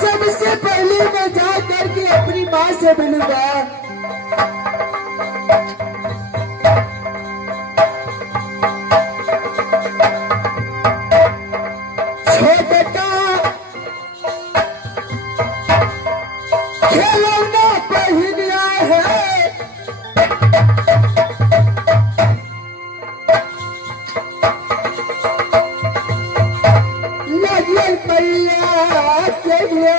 सबसे पहले मैं जा करके अपनी माँ से मिलूंगा। छोटे का खिलौना पहनिया है, लगे पैया चलिया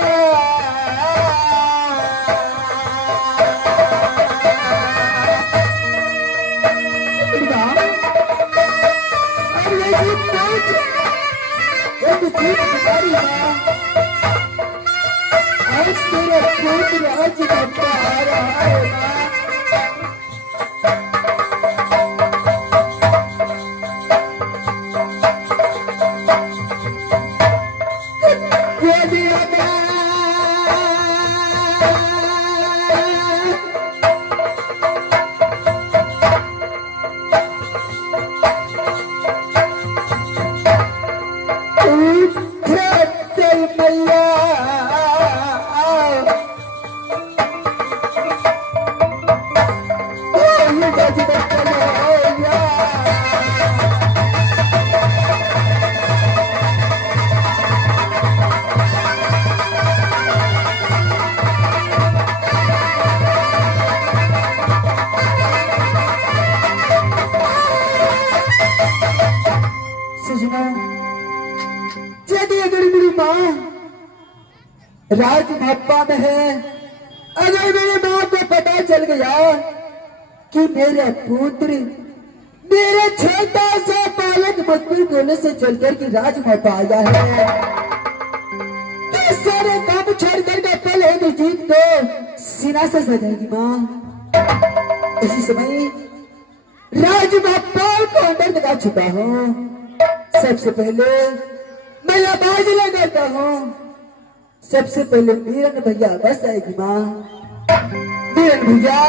आज बनता आ रहा है। राज भप्पा में है। अगर मेरे माँ को पता चल गया कि मेरा पुत्र मेरे छोटा सा बालक मजबूर कोने से चलकर के राज भप्पा आया है, तो सारे काम छोड़ कर के पहले इंद्रजीत को सीना से सजाएगी माँ। इसी समय राज भप्पा को अंदर लगा चुका हूँ। सबसे पहले मैं आवाज लगाता हूँ। सबसे पहले मीरन भैया बस आएगी माँ। मीरन भैया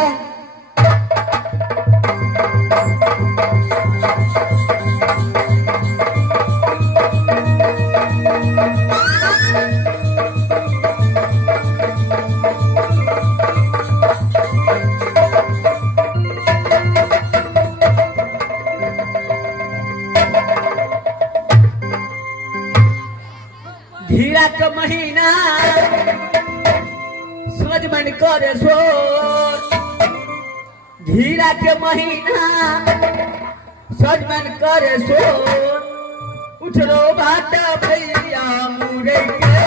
धीरा का महीना सज मन करे सो, धीरा के महीना सज मन करे सो, उठलो भाटा भैया मुरे के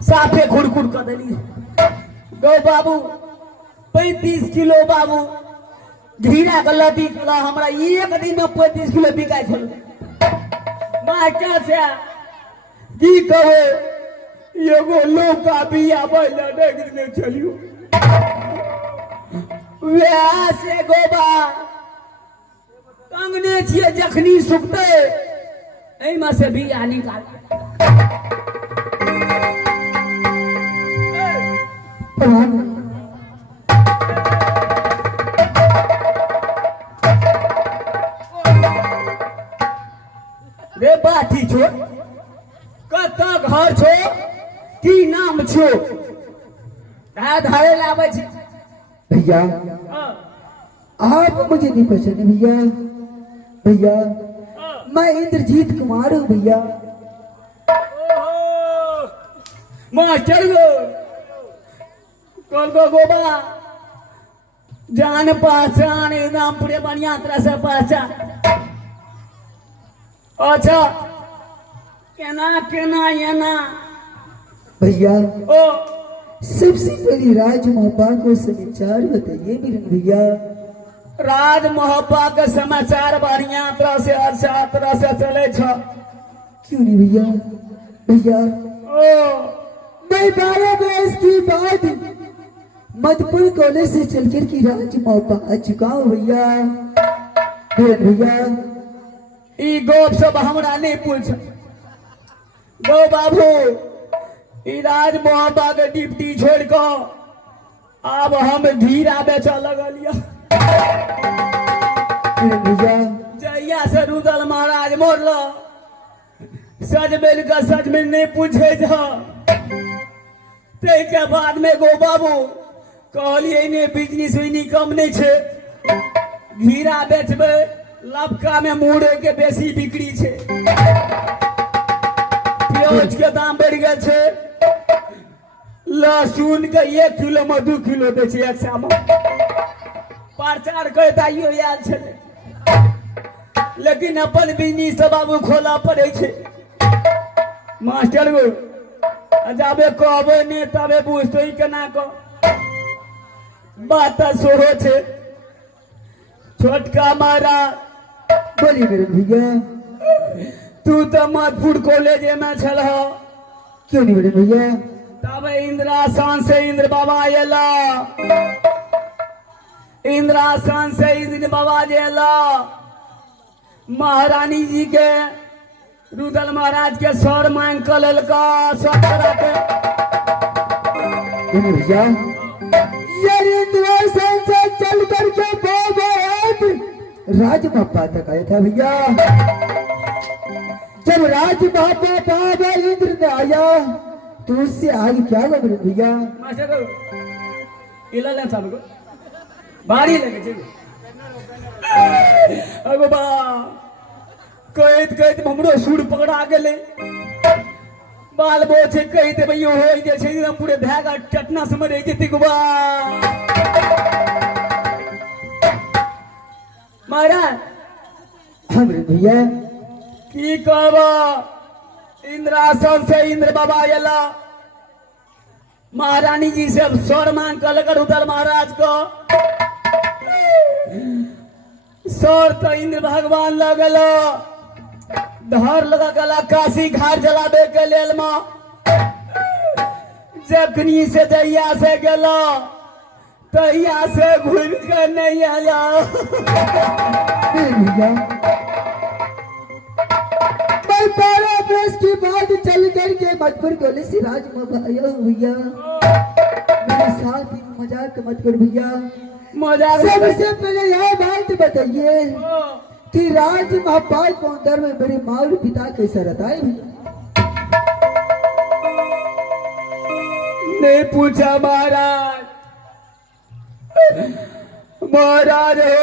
साफे खुड़खुड़ कर दिली। गो बाबू 35 किलो बाबू धीरा के लदी कला हमरा एक दिन में 35 किलो बिकाय छल। मास्टर से की कहे एगो लौका बिया बैला देख ले चलियो वैसे से गोबा कंगने छिए जखनी सुखते एमा से बिया निकाल रे बाती छो कत घर छो की नाम छो धारे लावे छी भैया। आप मुझे नहीं पहचाने भैया। भैया मैं इंद्रजीत कुमार हूँ भैया। मास्टर गो कल को गोबा जान पहचान एकदम पूरे बढ़िया तरह से पहचान। अच्छा केना केना येना भैया। ओ सबसे पहले राज मोहब्बा को समाचार बताइए मेरे भैया। राज मोहब्बा के समाचार बढ़िया तरह से अच्छा तरह से चले छ। क्यों नहीं भैया। भैया ओ मैं 12 वर्ष की बाद मधुपुर कॉलेज से चलकर की राज मोहब्बा आ चुका हूँ भैया। भैया ई गोप सब हमरा नहीं पूछ गो बाबू ई राज मोहब्बा के डिप्टी छोड़ को अब हम धीरा बेच लगलिया। जहिया से रुदल महाराज मोरल सज मिल का सज में नहीं पूछे के बाद में गो बाबू कहलिए ने बिजनेस कम नहीं छे घीरा बेचबे लबका में मुड़े के बेसी बिक्री छे। प्याज के दाम बढ़ गए छे। लहसुन के 1 किलो में 2 किलो दे छे एक साम प्रचार करता यो याद छे। लेकिन अपन बिजनेस बाबू खोला पड़े छे। मास्टर गो जाबे कहबे ने तबे बुझतो ही केना को बात सोहो छे छोटका मारा बोली मेरे भैया। तू तो मधुपुर कॉलेज में छल क्यों नहीं मेरे भैया? तब इंद्रासन से इंद्र बाबा एला इंद्रासन से इंद्र बाबा जे एला महारानी जी के रुदल महाराज के सर मांग कर लेलका सब करा के मेरे भैया यार इंद्रासन से चल करके बाबा राजमप्पा तक आया था भैया। जब राजमप्पा बाबा इंद्र ने आया तो उससे आगे क्या हुआ मेरे भैया? मास्टर इला ले सबको बारी लगे छे अगो बा कहत कहत हमरो सूर पकड़ा गेले बाल बो छे कहते भैया हो जे छे एकदम पूरे धागा टटना समरे जेती गो बा महाराज। हाँ मेरे भैया की कहबा इंद्रासन से इंद्र बाबा एला महारानी जी से स्वर मांग कर लेकर उदल महाराज को स्वर तो इंद्र भगवान लगल धर लगा गला काशी घाट जलाबे के लेल मां जखनी से जहिया से गेला तहिया से घूम के नहीं आला। मेरे भैया मैं 12 वर्ष के बाद चल करके मधुपुर कॉलेज से राजमप्पा आया हूँ भैया। मेरे साथ ही मजाक मत कर भैया। मजाक सबसे पहले यह बात बताइए कि राजमप्पा को अंदर में मेरे माँ और पिता कैसा रहता है भैया? नहीं पूछा महाराज महाराज हो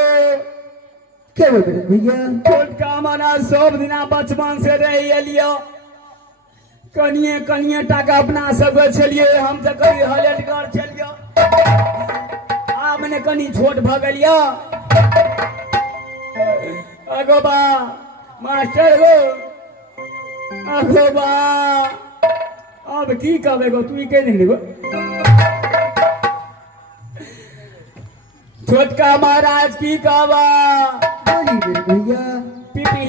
क्या बोल रहे भैया? छोटका मना सब दिना बचपन से रही एलियो कनिए कनिए टाका अपना सब छलिए हम तो कभी हलेटगर चलियो आपने कनी छोट भ गेलियो अगो बा मास्टर गो अगो बा अब की कहबे गो तू कह नहीं गो छोटका महाराज की कहबा बोली मेरे भैया। पीपी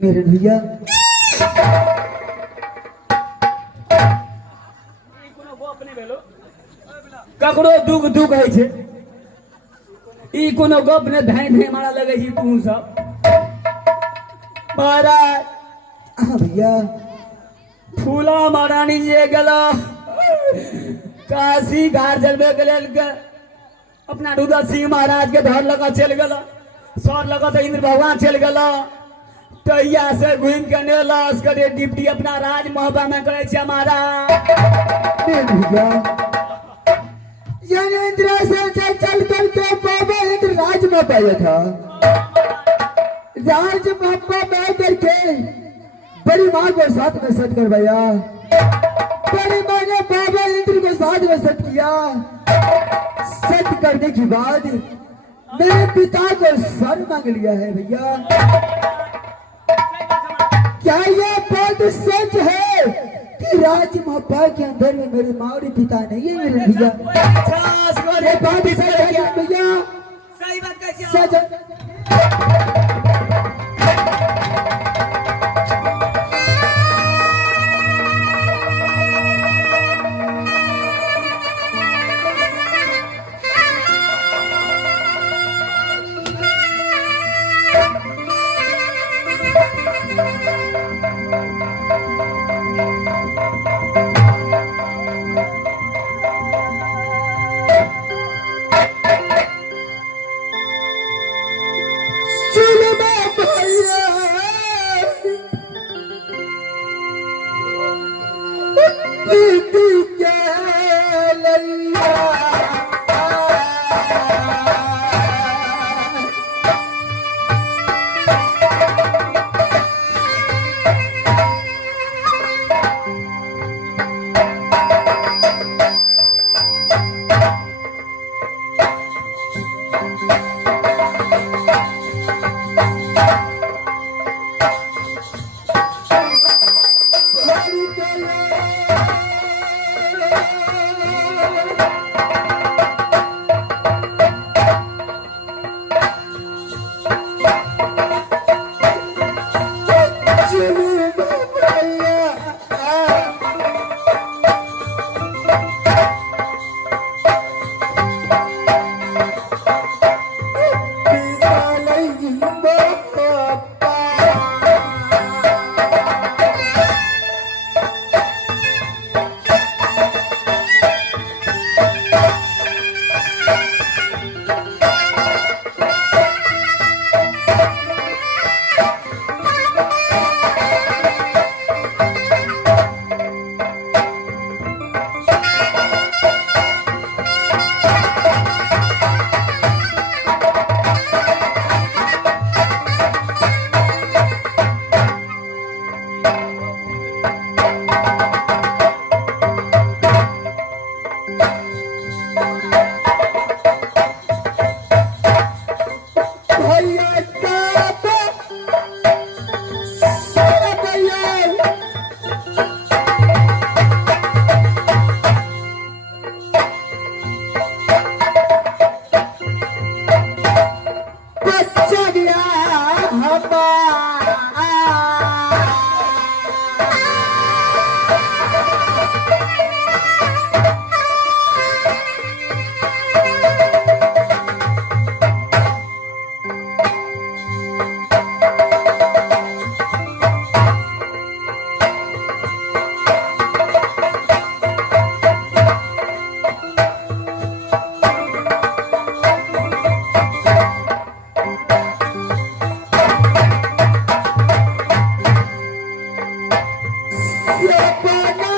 मेरे भैया ककरो दुख दुख है छे ई कोनो गप ने धाई धाई मारा लगे छी तू सब महाराज। हाँ भैया फूला महारानी जे गेला काशी घाट जलबे के लेल के अपना रुद्र सिंह महाराज के धर लगा चल गेला सर लगा तो इंद्र भगवान चल गेला तैया से घूम के नेलस करे डिप्टी अपना राज महबा में करे छे महाराज। मेरे भैया यानी इंद्रासन से चल करके बाबा इंद्र राजमप्पा आया था। राजमप्पा में करके बड़ी माँ को साथ में सत करवाया। बड़ी माँ ने बाबा इंद्र को साथ में सत किया। सत करने के बाद मेरे पिता को सर मांग लिया है भैया। क्या यह बात सच है कि राजमप्पा के अंदर में मेरे माँ और पिता नहीं है मेरे भैया? ये बात सच है क्या भैया? सही बात कह सच है। पाना